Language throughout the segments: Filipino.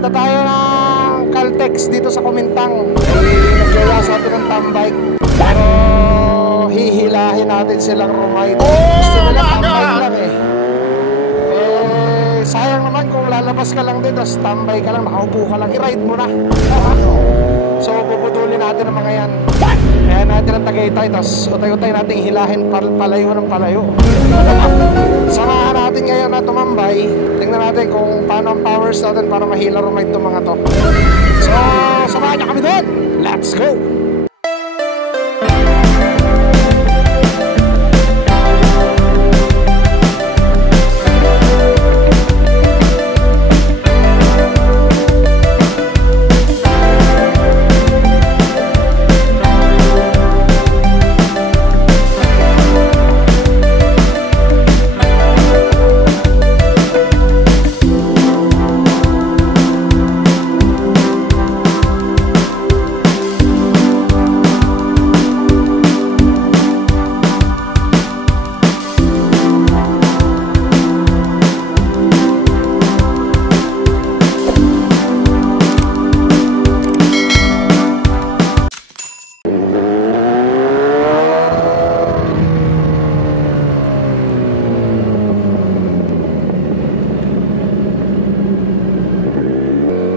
Punta tayo ng Caltex dito sa Kumintang. Nagyaya sa atin ng tambike. Pero hihilahin natin silang rumide. Gusto nila tambike lang eh. Sayang naman kung lalabas ka lang din, tapos tambay ka lang, nakaupo ka lang, i-ride mo na. So puputulin natin ang mga yan. Kaya natin ang Tagaytay, tapos utay-utay natin hilahin palayo ng palayo. Samahan natin ngayon na tumambay. Tingnan natin kung paano ang powers natin para mahila rumide itong mga to. So samahan niyo kami doon. Let's go!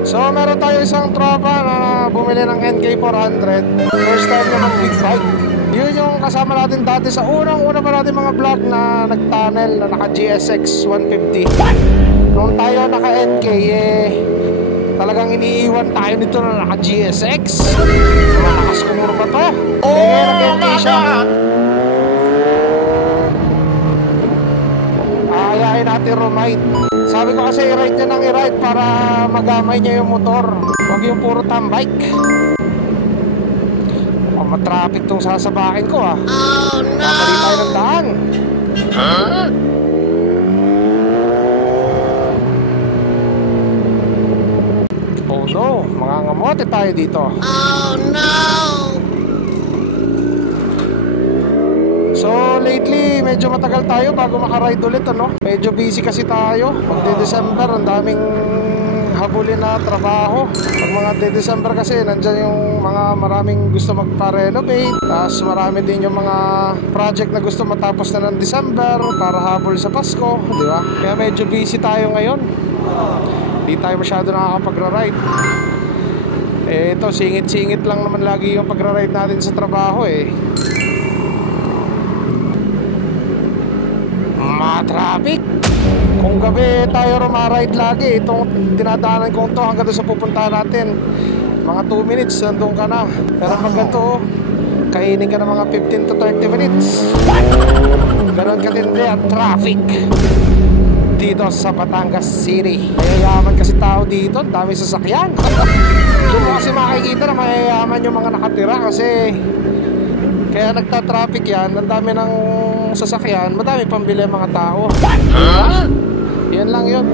So meron tayo isang tropa na bumili ng NK400. First time na mag-big bike. Yun yung kasama natin dati sa unang-una pa natin mga vlog na nag-tunnel na naka-GSX 150. Noong tayo naka-NK talagang iniiwan tayo nito na naka-GSX. Malakas kumuro ba to? Nag-NK siya. Ayayin natin rumide. Sabi ko kasi i-ride niya ng i-ride para magamay niya yung motor. Huwag yung puro tambike. Matraffic tong sasabakin ko ah. Oh no! Kamali tayo ng daan. Huh? Oh no, mangangamote tayo dito. Oh no! So lately medyo matagal tayo bago makaride ulit ano. Medyo busy kasi tayo. Magde-December ang daming habulin na trabaho. Pag mga de-December kasi nandyan yung mga maraming gusto magpa-renovate. Tapos marami din yung mga project na gusto matapos na ng December para habol sa Pasko, di ba? Kaya medyo busy tayo ngayon. Di tayo masyado nakakapag-ride. Ito singit-singit lang naman lagi yung pag-ride natin sa trabaho eh. Traffic. Kung gabi tayo rumaride lagi, itong dinadaanan kong to hanggang sa pupuntahan natin, mga 2 minutes nandun ka na. Pero pag ganito, kainin ka ng mga 15 to 30 minutes. Ganon katindi ang traffic dito sa Batangas City. Mayayaman kasi tao dito, dami sasakyan. Doon mo kasi makikita na mayayaman yung mga nakatira kasi kaya nagta-traffic yan. Ang dami ng sasakyan, madami pambili ang mga tao. Huh? Yan lang yun.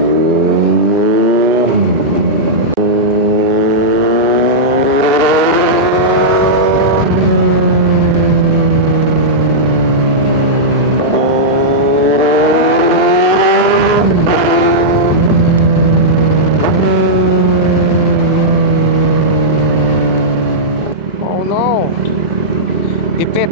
Oh no. Ipit.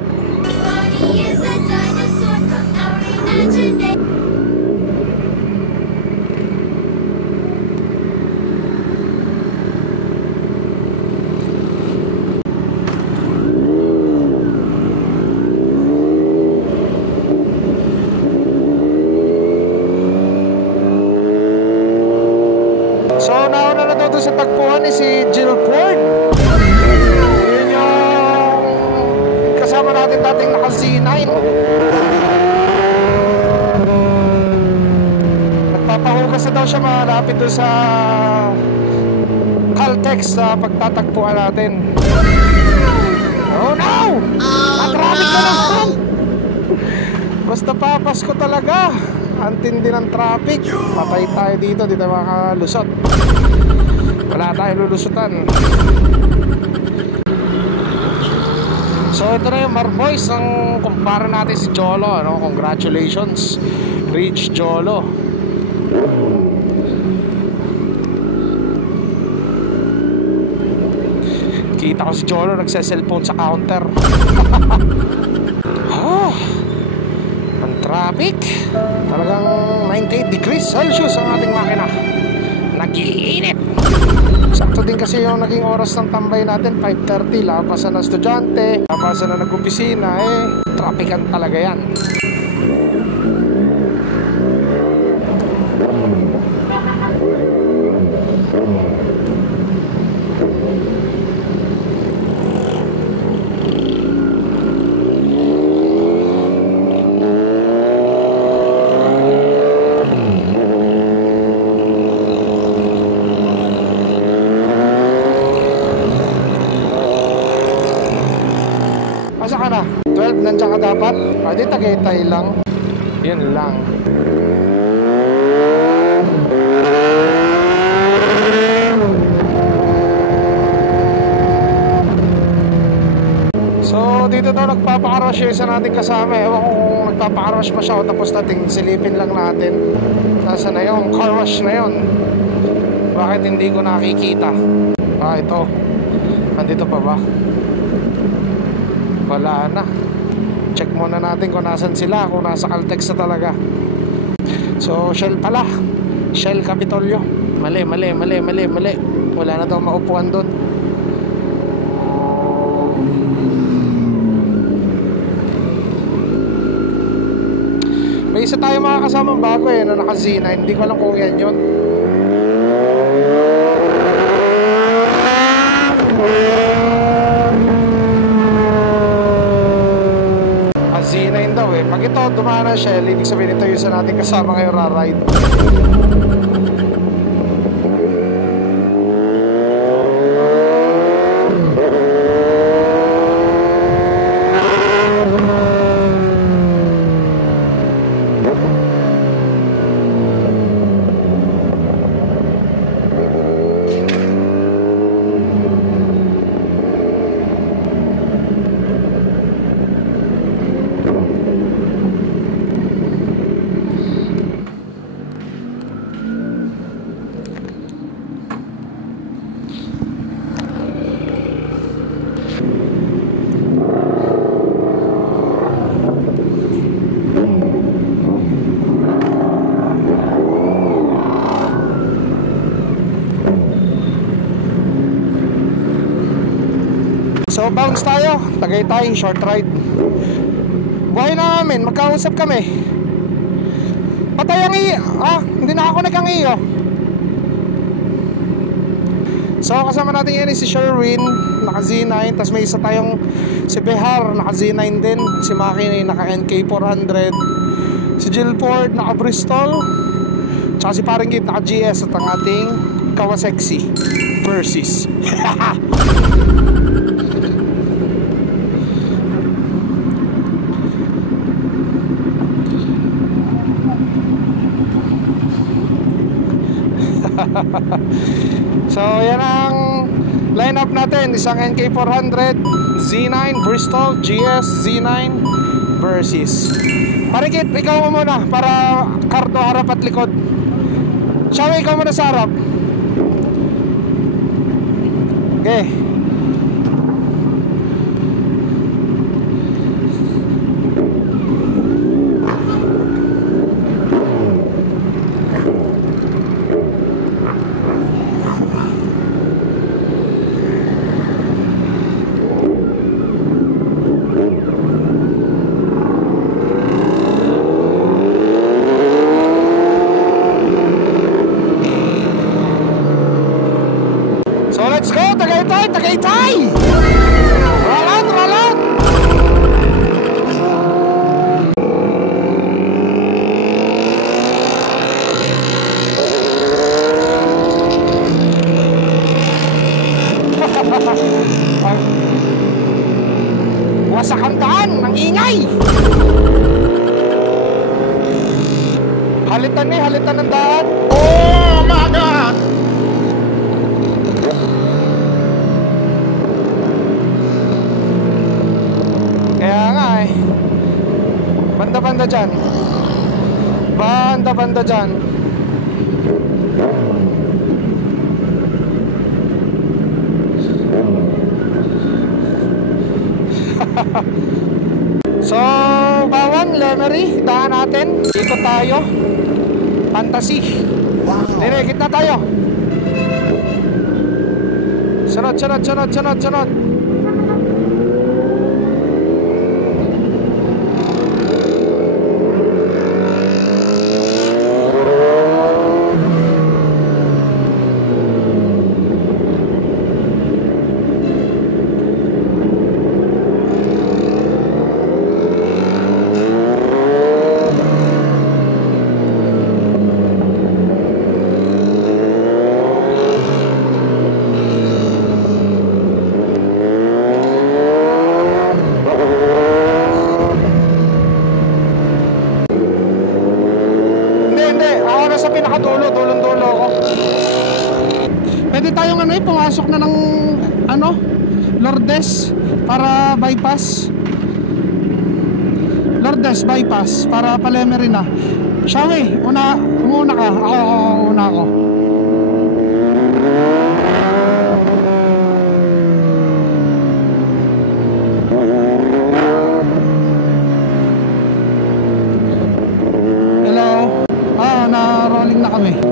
So nauna na daw sa tagpuan ni si Jill Ford. Yun yung kasama natin dating naka Z9. Nagpapahugas na daw siya, malapit doon sa Caltex sa pagtatagpuan natin. Oh no! Matraffic na naman! Basta papasko talaga. Antindi ng traffic. Patay tayo dito, di tayo makalusot. Wala tayong lulusutan. So ito na yung Marboys. Ang kumpara natin si Jolo, ano? Congratulations Rich Jolo. Kita ko si Cholo nagse-cellphone sa counter. Ang traffic. Talagang 98 degrees Celsius ang ating makina. Nag-iinit. Sakto din kasi yung naging oras ng tambay natin, 5:30. Labasan ng estudyante, labasan na nag-opisina. Traffican talaga yan. Asa ka na? 12, nandiyan ka dapat? Di Tagaytay lang. Yun lang. So dito daw nagpapakarush yung isa natin kasama. Ewan ko kung nagpapakarush pa siya o tapos natin silipin lang natin. Nasaan na yung car wash na yun? Bakit hindi ko nakikita? Ito. Andito pa ba? Wala na. Check muna natin kung nasan sila, kung nasa Caltex na talaga. So Shell pala, Shell Capitolio. Mali. Wala na daw maupuan doon. May isa tayo mga kasamang bago na naka Z9. Hindi ko alam kung yan yun. Z9 daw Pag ito dumana siya, ibig sabihin ito yung isa natin kasama ngayong raride. So bounce tayo, Tagaytay, short ride. Buhay namin, magkausap kami. Patay ang iyo. Hindi na ako nag-iyo. So kasama natin yan si Sherwin, naka Z9. Tapos may isa tayong si Behar, naka Z9 din. Si Maki naka NK400. Si Jill Ford, naka Bristol. Tsaka si Paringgit, naka GS. At ang ating Kawasaki Versys. So yan ang lineup natin. Isang NK400, Z9, Bristol, GS, Z9, Versys. Parikit, ikaw mo muna para karto harap at likod. Shawi, ikaw muna sa harap. Okay. Let's go, Tagaytay, Tagaytay! Roll out, roll out! Wasak ang daan, ang ingay! Halitan ng daan. Oh my God! Banda-banda dyan. Banda-banda dyan. tayo. Fantasy. Dire, gitna tayo. Sunod. Dulong-dulo ako. Pwede tayong pumasok na ng Lourdes para bypass. Lourdes bypass para Palemery na. Shawi, umuna ka. Una ako.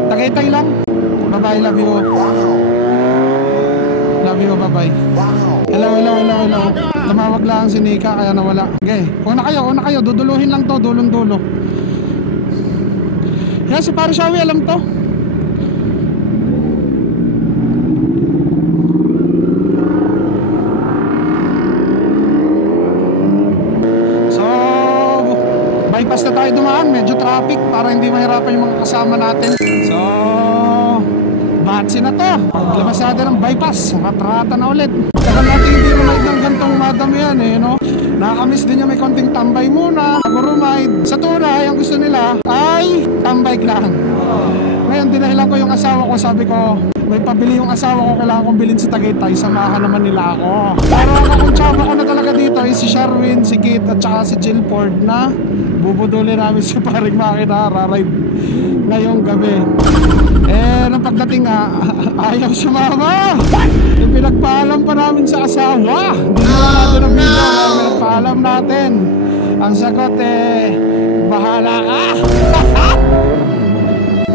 Tagaytay lang. Bye-bye, love you. Love you, bye-bye. Hello. Tumawag lang si Nika kaya nawala. Okay, una kayo. Duduluhin lang to, dulong-dulo. Yan, si Pare Shawi, alam to. So, bypass na tayo dumaan. Medyo traffic para hindi mahirapan yung mga kasama natin. So, batsi na to. Paglabas natin ng bypass, ratrata na ulit. Tagal natin hindi ride ng gantong madam yan no? Nakakamiss din niya may konting tambay muna bago ride. Sa tunay, ang gusto nila ay tambay lang. Ngayon, dinahilan ko yung asawa ko. Sabi ko, may pabili yung asawa ko, kailangan kong bilhin si Tagaytay. Samahan naman nila ako. Pero kung tsama ko na talaga dito ay si Sherwin, si Kit at saka si Jill Ford na bubuduli namin si Paring Makina ride ngayong gabi. Nung pagdating nga, ayaw sumama. Yung pinagpaalam pa namin sa asawa. Hindi natin ang video, pinagpaalam natin. Ang sagot bahala ka.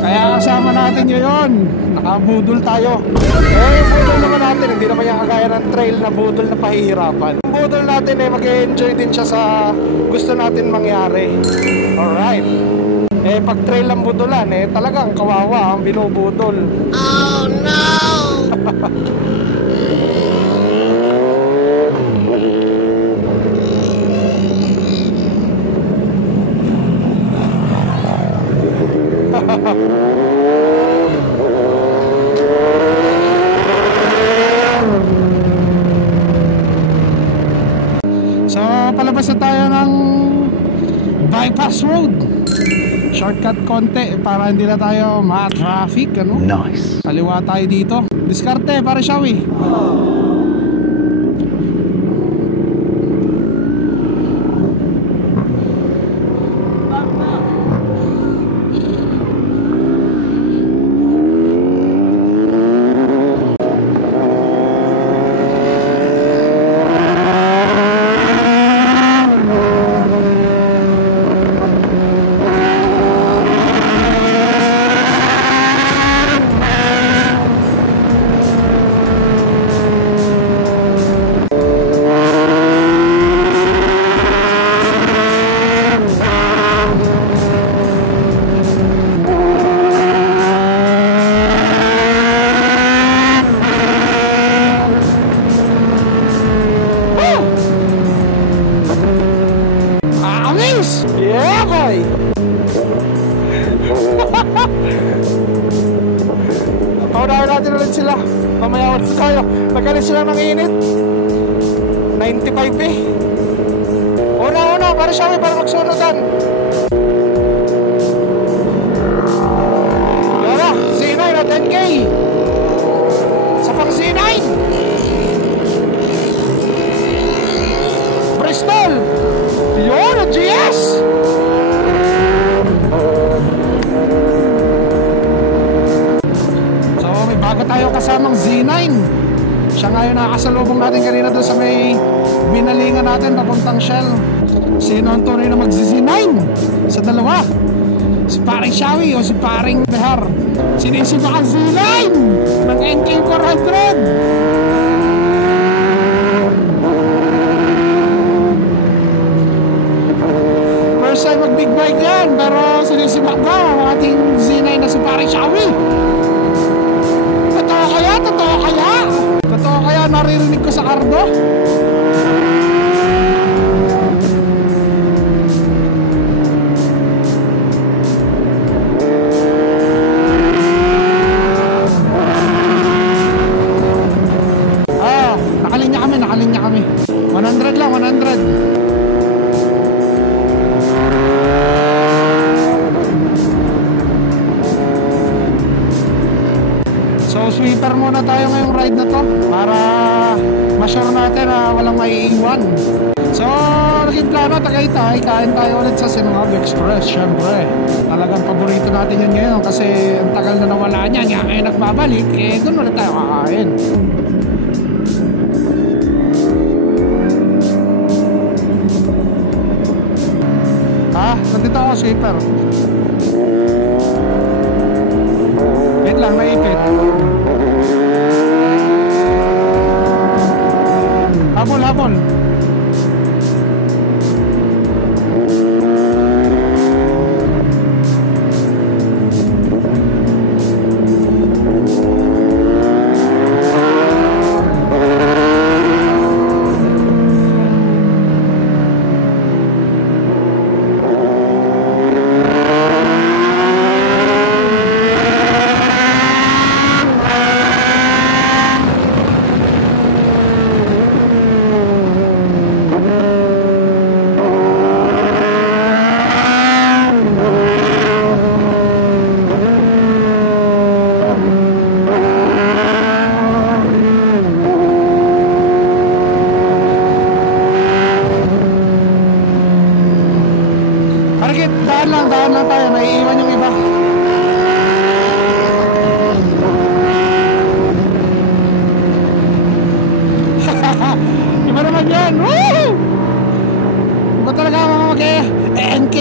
Kaya kasama natin yun. Nakabudol tayo. Yung budol naman natin, hindi naman yung kagaya ng trail na budol na pahihirapan. Yung budol natin mag-enjoy din siya sa gusto natin mangyari. Alright. Pag trail ang budulan, talagang kawawa ang binubudol. Oh no! So, palabas na tayo ng bypass road. Shortcut konti para hindi na tayo ma-traffic, Nice. Kaliwa tayo dito. Diskarte, Pare Shawi. Yeah, boy! Paunahan natin ulit sila. Mamaya ulit tayo. Nagalit sila ng init. 95 Una, para siya para magsunodan. Yara, C9 na 10K. Sa pang C9. Bristol. Yun, ang GS. So, may bago tayo kasamang Z9. Siya nga yung nakakasalubong natin kanina doon sa may binalingan natin papuntang Shell. Sino ang tunay na mag-Z9 sa dalawa? Si paring Shawi o si paring Behar. Sinisipa ang Z9 ng NK400. First time mag big bike yan, pero sinisipa ko ang ating Z9 na si paring Shawi. Totoo kaya? Totoo kaya? Totoo kaya naririnig ko sa kardo? Nakalinya kami 100 lang, 100. So sweeper muna tayo ngayong ride na to para ma-sure natin na walang maiiwan. So naging plano Tagaytay, kain tayo ulit sa Sinangag Express. Syempre talagang paborito natin yun ngayon kasi ang tagal na nawala niya. Kaya ngayon nagbabalik, doon ulit tayo kakain. Nandito ako sweeper. Wait lang, naipit. Habol, habol. Daan lang tayo, naiiwan yung iba. Iba naman yan. Woo! Iba talaga mag-NK.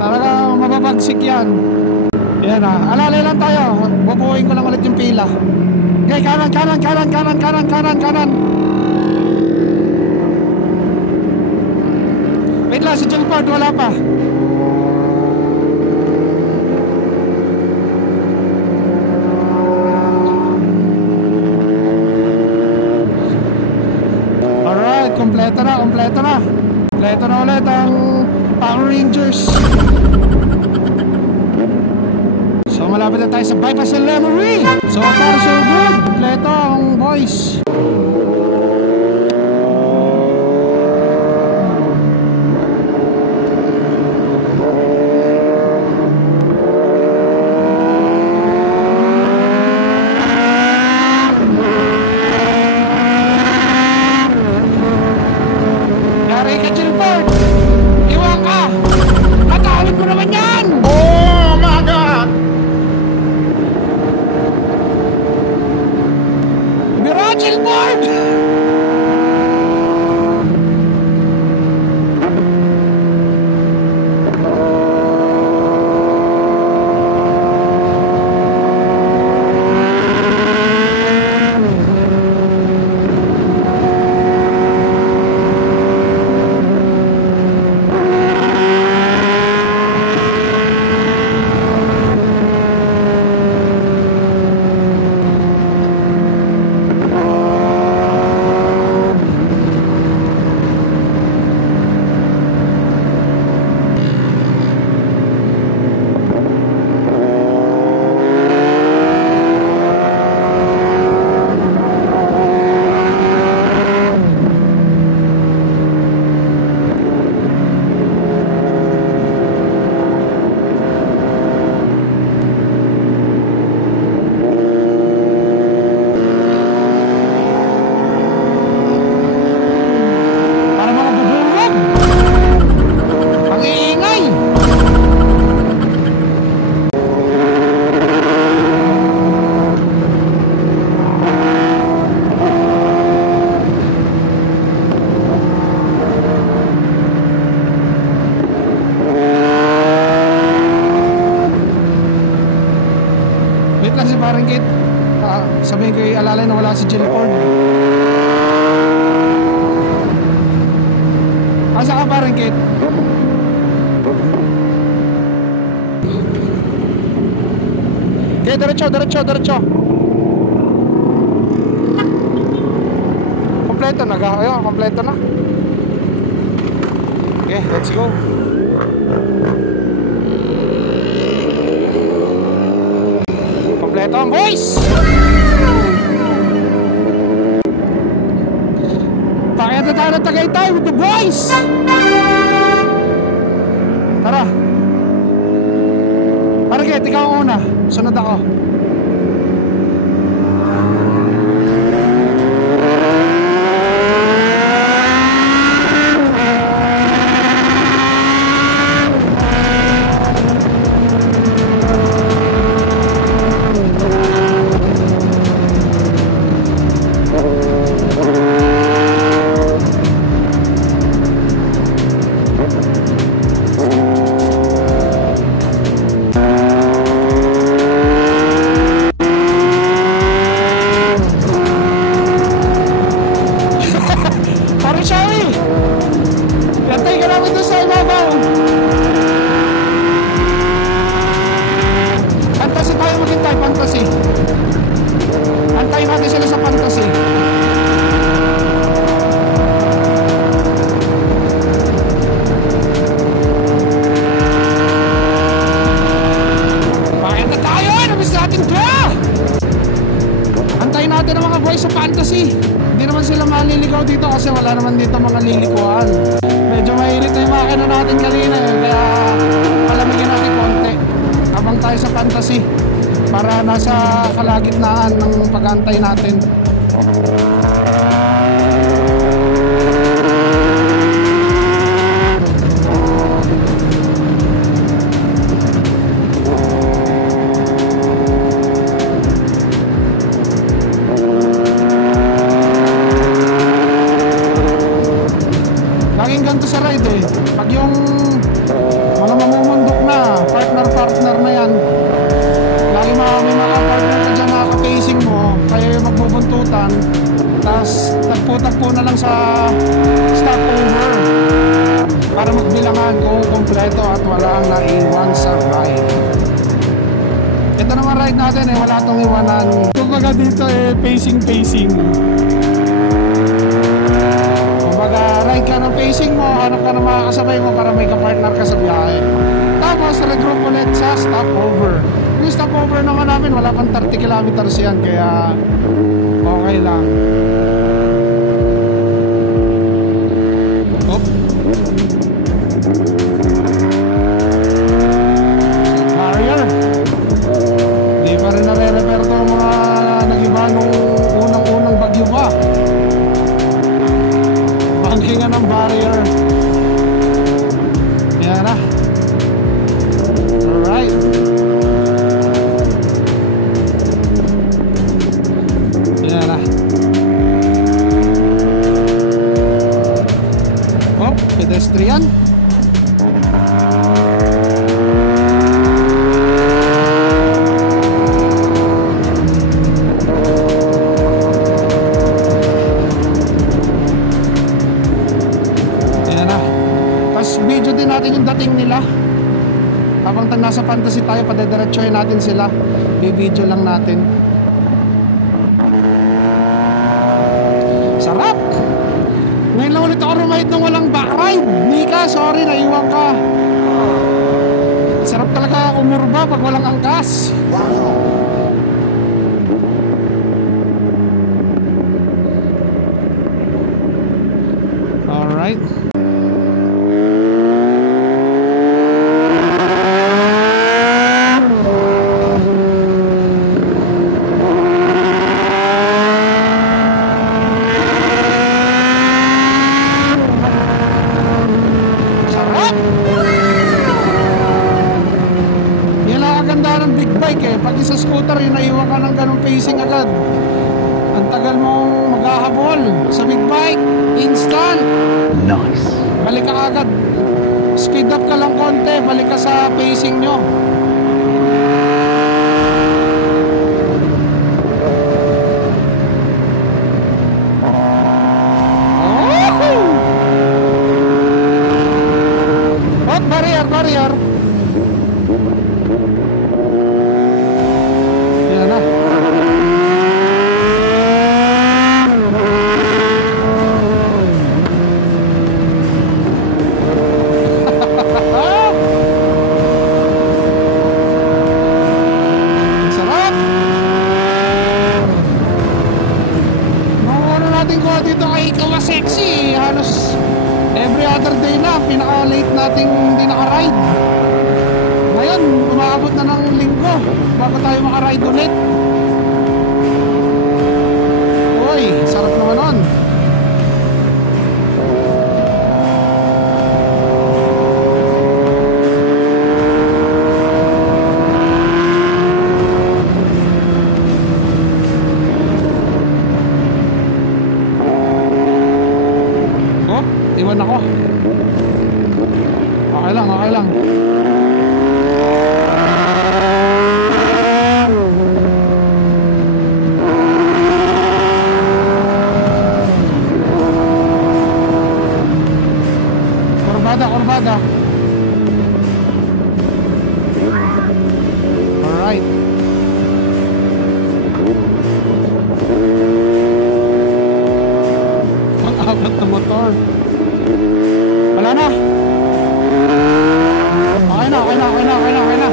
Talaga mababagsik yan. Yan alalay lang tayo. Bubuuin ko lang ulit yung pila. Okay, kanan. Wait lang, si Jungport wala pa. Kompleto na ulit ang Power Rangers. So malapit na tayo sa bypass ng Lemery. So far so good. Kompleto ang boys. sabihin ko alalay na wala si Jillford. Asa ka pa rin, Kit? Okay, diretso. Kompleto na ga. Ayun, kompleto na. Okay, let's go. Kompleto ang boys! Pakita na tayo ng Tagaytay with the boys! Tara. Parang ikaw ang una. Sunod ako. Kasi wala naman dito mga lilikuan. Medyo mainit na yung makina natin kanina kaya palamigin natin konti habang tayo sa fantasy para nasa kalagitnaan ng pag-antay natin. Sa ride pag yung mga mamumundok na partner na yan, lagi may mga partner ka dyan na ka-pacing mo, kayo yung magbubuntutan, tapos tagpo-tagpo na lang sa stopover para magbilangan kung kompleto at walang naiwan sa ride. Ito naman ride natin wala tong iwanan. Kumbaga dito pacing. Ride ka ng pacing mo, hanap ka ng mga kasabay mo para may kapartner ka sa biyahe. Tapos regroup ulit sa stopover. Yung stopover naman namin wala pang 30 kilometers yan, kaya okay lang. Barrier. Di pa rin nare-repair to mga nag-iba nung unang bagyo pa. Bangkingan ng barrier. Yan na. Alright. Yan na. Oh, pedestrian. Video din natin yung dating nila. Habang nasa fantasy tayo, padediretsohin natin sila. Bibidyo lang natin. Sarap! Ngayon lang ulit ako rumahid ng walang backride. Mika, sorry, naiwan ka. Sarap talaga umurba pag walang angkas. Alright. Pag isa scooter yung naiwan ka ng ganong pacing agad, ang tagal mong maghahabol. Sa big bike, instant. Nice. Balik ka agad. Speed up ka lang konti, balik ka sa pacing nyo. ikaw nga sexy, halos every other day na, pinaka-late nating hindi naka-ride. Ngayon, umaabot na ng linggo bago tayo maka-ride ulit. Uy, sarap naman nun. Iwan ako. Okay lang, okay lang. Kurbada, kurbada. Alright. Ang abat na motor. Wala na. Okay na, okay na, okay na, okay na, okay na.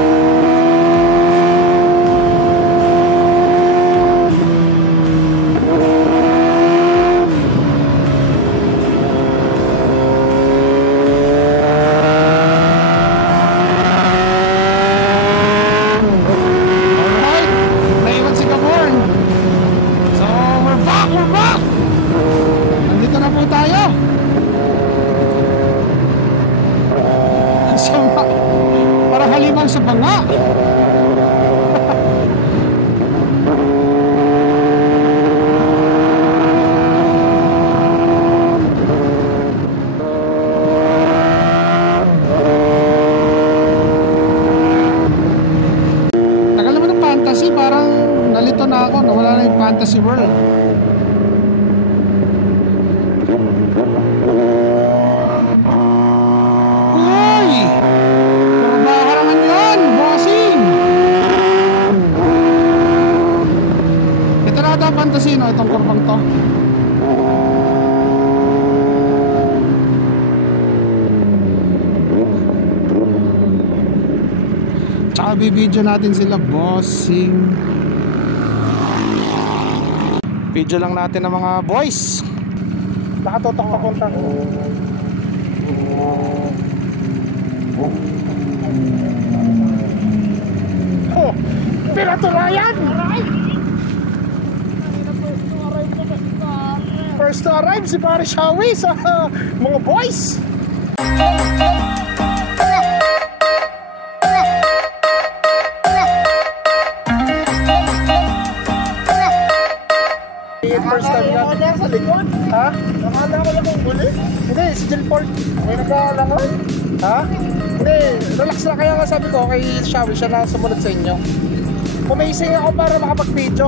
Alright, naiwan si Kaborn. So, we're back, we're back. Nandito na po tayo. Sama, parang halimaw sa banga. Tagal naman ng fantasy, parang nalito na ako, nawala na yung fantasy world. Fantasy, no? Itong kurbang to. Tsaka bibidyo natin sila, bossing. Video lang natin ng mga boys. Nakatutok papunta. Oh, pinaturayan! First to arrive si Pare Shawi sa mga boys. First time yan. Nakakala sa likod? Ha? Nakakala ko lang kung huli? Hindi, si Jilport. May nagkakalangan? Ha? Hindi, relax lang. Kaya nga sabi ko kay Shawi, siya na sumunod sa inyo. Pumising ako para makapag-video.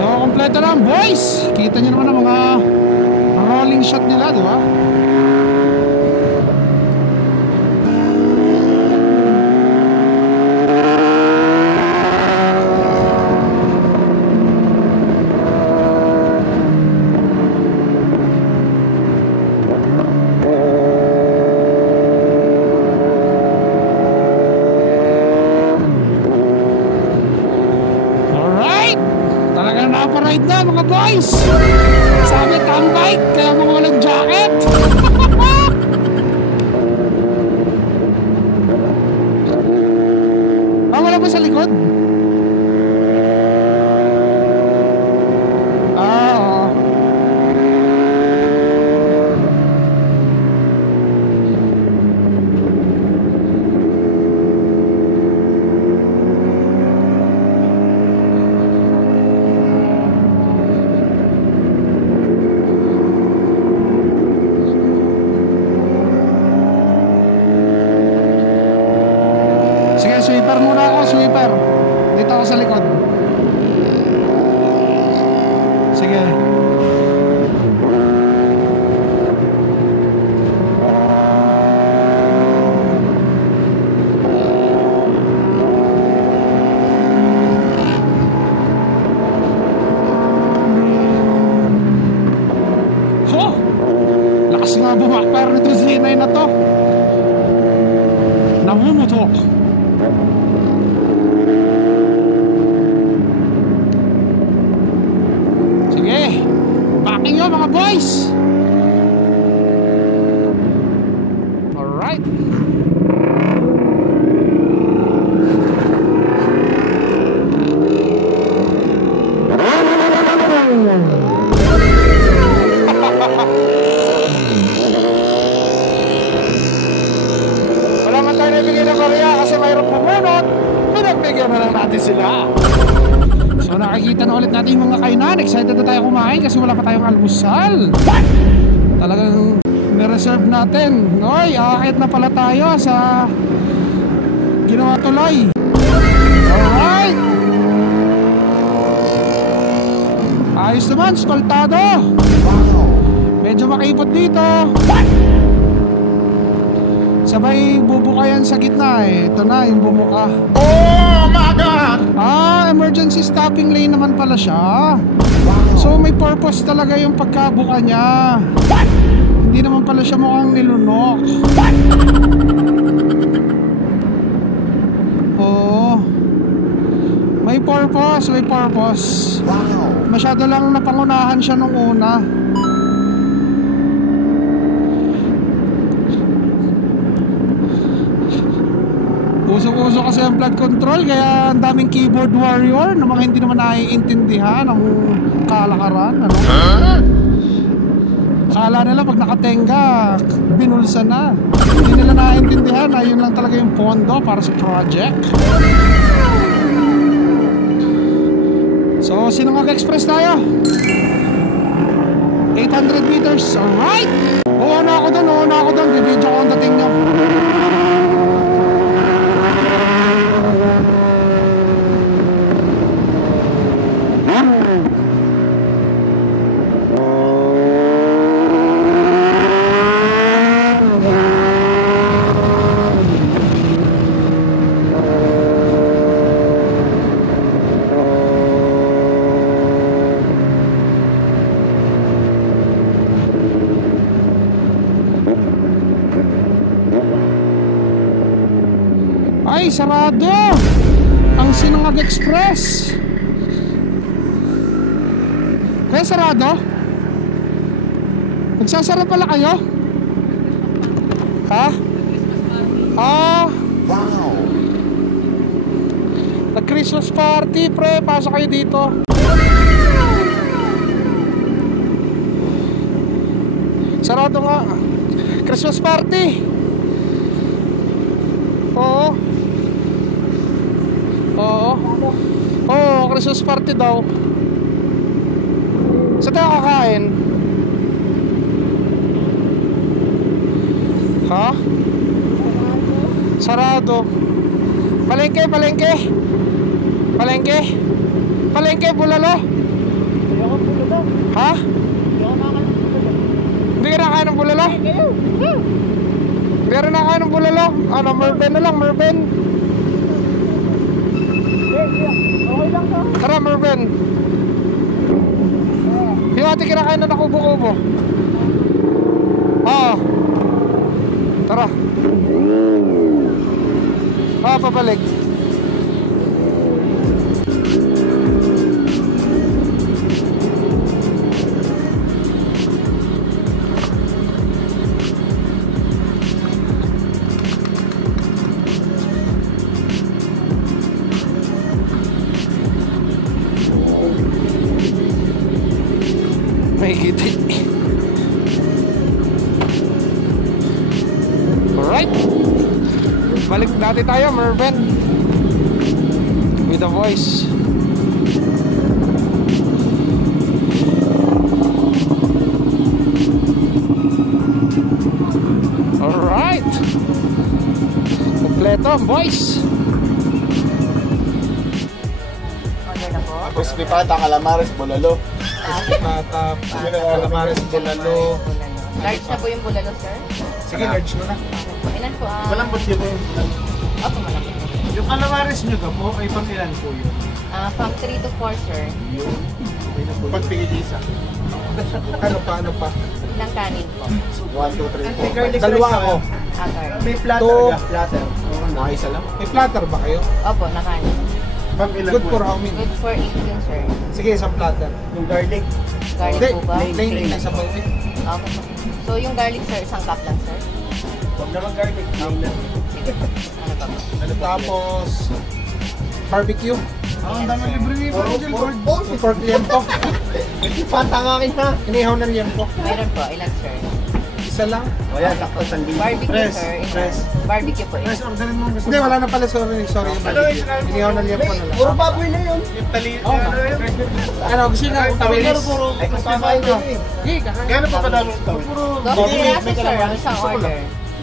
Kompleto na boys. Kita nyo naman ang mga rolling shot nila, di ba? Naparide na mga boys. Sabi tambike, kaya mga walang jacket. Ah, wala ba sa likod? Ah, oo. Sweeper muna ako, sweeper. Dito ako sa likod. Sige. Oh! Lakas nga bumakpar nito si Inay na to. Namumutok. Sige, backing nyo mga boys. Alright. Wala man tayo nabigyan ng barya kasi mayroong pumunot. Pinagbigyan na lang natin sila. So nakikita na ulit natin yung mga kainan. Excited na tayo kumain kasi wala pa tayong almusal. Talagang nireserve natin. Oy, aakit na pala tayo sa Ginawa Tuloy. Alright. Ayos naman, skoltado. Medyo makipot dito. Sabay bubuka yan sa gitna eh. Ito na yung bumuka. Oh my God! Emergency stopping lane naman pala siya. So may purpose talaga yung pagkabuka niya. Hindi naman pala siya mukhang nilunok. Oo. May purpose, may purpose. Masyado lang napangunahan siya nung una. Usok-usok kasi ang flood control, kaya ang daming keyboard warrior na mga hindi naman naiintindihan ang kalakaran. Ano? Kala nila pag nakatenga, binulsa na. Hindi nila naiintindihan, ayun lang talaga yung pondo para sa project. So, Sinangag Express tayo. 800 meters, alright! Oo na ako doon, bibidyo ko ang dating niya. Ay, sarado ang Sinangag Express. Kaya sarado? Nagsasara pala kayo? Ha? Wow. Nag-Christmas party, pre. Pasok kayo dito. Sarado nga. Christmas party. Oo. Oo, Christmas party daw. Saan tayo kakain? Ha? Sarado. Palengke. Palengke, bulalo. Ha? Hindi ka nakain ng bulalo? Hindi ka rin nakain ng bulalo? Ano, Merben na lang, Merben. Okay lang ka. Tara, Merben. Yung ate kinakain na nakubo-kubo. Oo. Tara. Pabalik. May gitik. Alright. Balik natin tayo, Merben. With a voice. Alright. Kompleto ang voice. Crispy pata, calamares, bulalo. Pata, calamares, bulalo. Large na po yung bulalo, sir. Sige, large mo na. Ilan po ang... Malambot yun po yung bulalo. Opo, malambot. Yung calamares nyo ka po, ay pang ilan po yun? From 3 to 4, sir. Yun. Okay na po. Pagpigil isa. Ano pa? Ilang kanin po. 1, 2, 3, 4. Dalawa ako. Agar. May platter To- ka? Platter. Oo, nakaisa lang. May platter ba kayo? Opo, na kanin. Pang ilan Good po? for how many? Good for 8 yun, sir. Sige, isang platter. Yung garlic. Garlic po ba? Plain na sa bawi. Okay po. So, yung garlic, sir, isang cup lang, sir. Huwag naman garlic. Plain lang. Sige po. Ano pa po? Tapos, barbecue. Ang dami libre ni Pork liempo. Pata nga akin ha. Inihaw na liempo. Meron po. Ilan, sir? Isa lang. O yan, takto sandili. Barbecue, sir. Ilan? Barbecue po. Ilan? orderin mo ang gusto Hindi, wala na pala. Sorry. Yung barbecue. Inihaw na liempo na lang. Puro baboy na yun. Yung tali. Ano, gusto nyo na tawilis? Ay, mas pamain na eh. Sige, kakain. Gano'n pa kadami yung tawid? Dos piraso, sir. Ang isang order.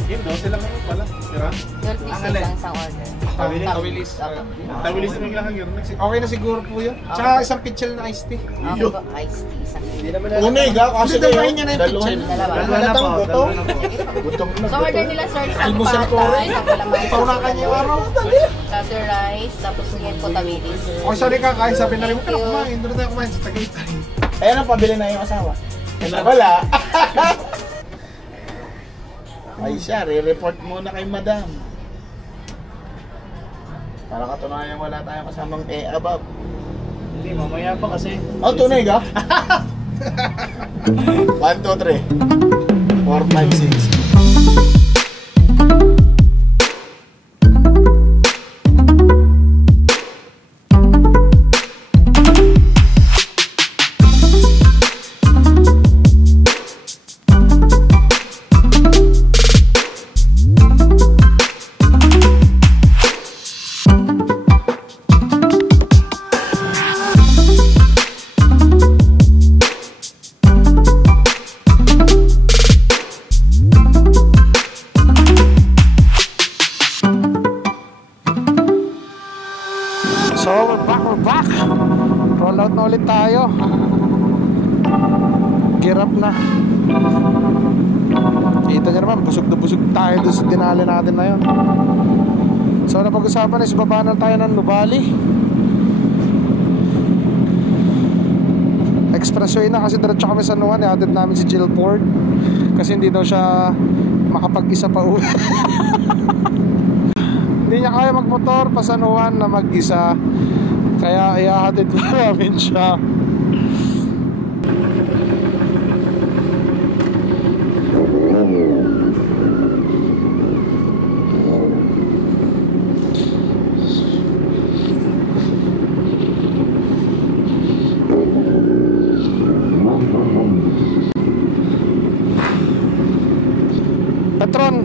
Yun, 12 lang ngayon pala. Tira. 12 pieces ang isang order. Tawilis. Opo. Tawilis na lang yun. Okay na siguro po yun. Tsaka isang pitchel na iced tea. Okay po. Iced tea. Isang Unig ha, kasi Gusto daw niya na yung pitchel. Dalawa. Dalawa na po. Dalawa na po. Gutom na. So, order nila, sir, isang Almusal ko pata, rin. isang calamari. Ikaw na kanya araw. Platter rice, tapos ngayon po tawilis. Okay, sorry kakain. Sabi na rin mo, kaya kumain. Doon na tayo kumain sa Tagaytay. Ayan ang pabili na yung asawa. Wala. Ay siya, re-report muna kay madam. Para katunayan wala tayong kasamang above. Hindi, mamaya pa kasi. Oh, tunay ka? 1, 2, 3 4, 5, 6 So, we're back. Roll out na ulit tayo. Gear up na. Kita nyo naman, busog na busog tayo doon sa dinali natin na yun. So, napag-usapan is baba na tayo ng Nubali. Expressway na kasi diretso kami sa Nuan. Ihatid namin si Jill Ford kasi hindi daw siya makapag-isa pa uwi. Hindi niya kaya magmotor pa sa Nuan na mag-isa. Kaya ihahatid pa namin siya. Petron.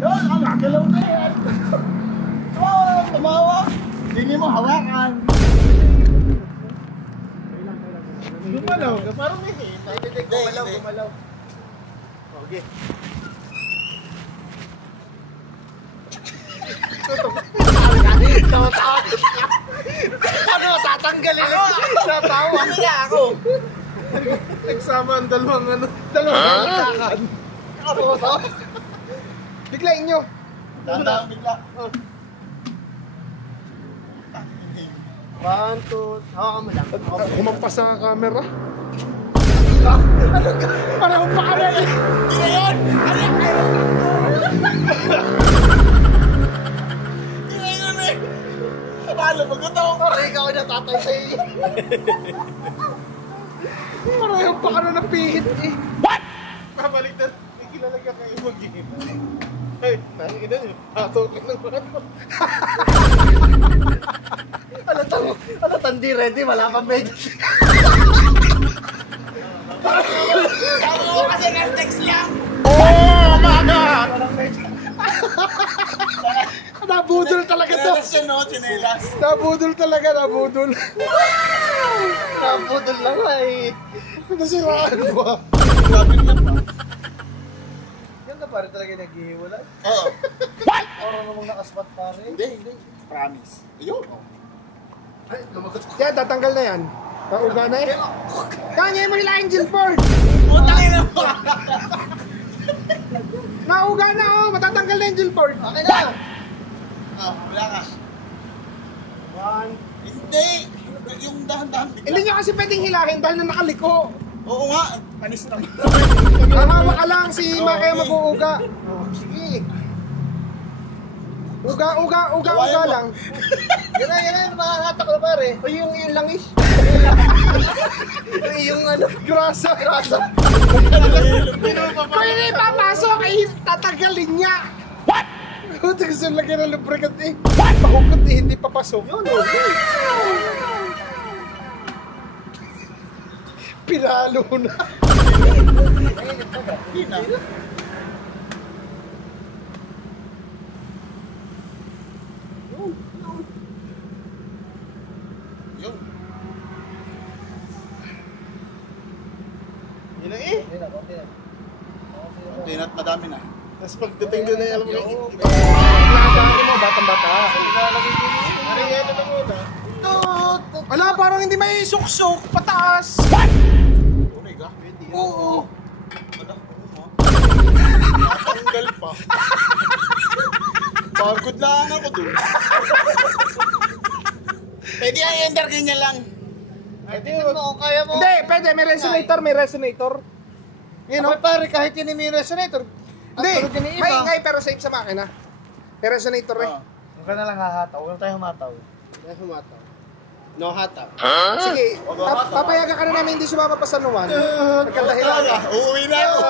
Yun, ang galaw na yan. Oh, tumawa. Hindi mo hawakan. Gumalaw ka, parang may hit. Gumalaw. Okay. Ano, tatanggalin mo? Natawa. Ano na ako? Nagsama ang dalawang lakad. Biglain nyo. Tanda, bigla. 1, 2, hawakan mo lang. Kumampas ang camera. Parang pa ka na eh. Hindi na yun. Hindi na yun eh. Paano bagot ako? Parang ikaw na tatay sa iyo. Pareho pa ka na napihit eh. What? Babalik na. Kilala ka kayo mag-game. Ay, nakikita niyo. Hatokin ng mga mo. Alatang di ready, wala pa medyo. Sabi mo kasi text lang. Oh, my God! Nabudol talaga to. Chinelas yun, no? Chinelas. Nabudol talaga, nabudol. Naputol lang ay. Nasiraan ba? Ganda pare talaga naghihiwalay. Oo. Oro namang nakaspat pare. Hindi. Promise. Ayun. Ay, lumagot ko. Yan, tatanggal na yan. Pauga na eh. Kanya mo nila Angel Ford. Putangin na mo! Nauga na oh, matatanggal na Angel Ford. Okay na! Ah, wala ka. One. Hindi! Yung dahan-dahan bigla. Hindi nyo kasi pwedeng hilahin dahil na nakaliko. Oo nga, panis naman. Hahawa ka lang si Ma kaya mag-uuga. Sige. Uga lang. Yan, makakatak ko na pare. O yung langis. Yung ano, Grasa. Kung hindi papasok, ay tatanggalin niya. What? Gusto lagyan ng lubricant eh. Pakukot eh, hindi papasok. Yun, Pinalo na. hindi na. Yun. Yun na eh. Hindi na, konti na. Hindi na, madami na. Tapos pagdating doon ay alam mo na. Paglagaan mo, batang-bata. Arigato na muna. Wala, parang hindi may suksok. Pataas. Omega? Oo. Wala. Natanggal pa. Pagod lang ako doon. Pwede ang ender ganyan lang. Tingnan mo kung kaya mo. Hindi, pwede. May resonator. Yun know, pare, kahit yun yung resonator. Hindi, may ingay pero safe sa makina. May resonator eh. Huwag ka na lang hahataw. Huwag tayo humataw. May humataw. No hataw. Sige, papayagan ka na namin hindi sumama pa sa nuwan. Nagkadahilan ka. Uuwi na ako.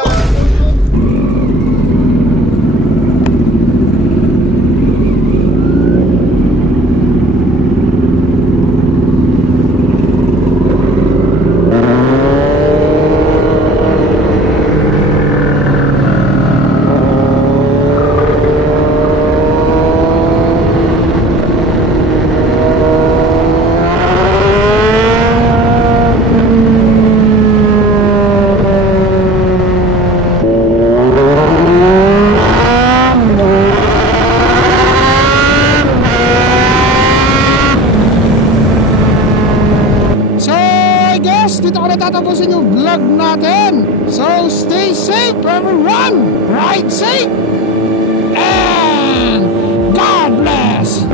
So, I guess dito ko natatapusin yung vlog natin. So, stay safe everyone. Ride safe. And God bless.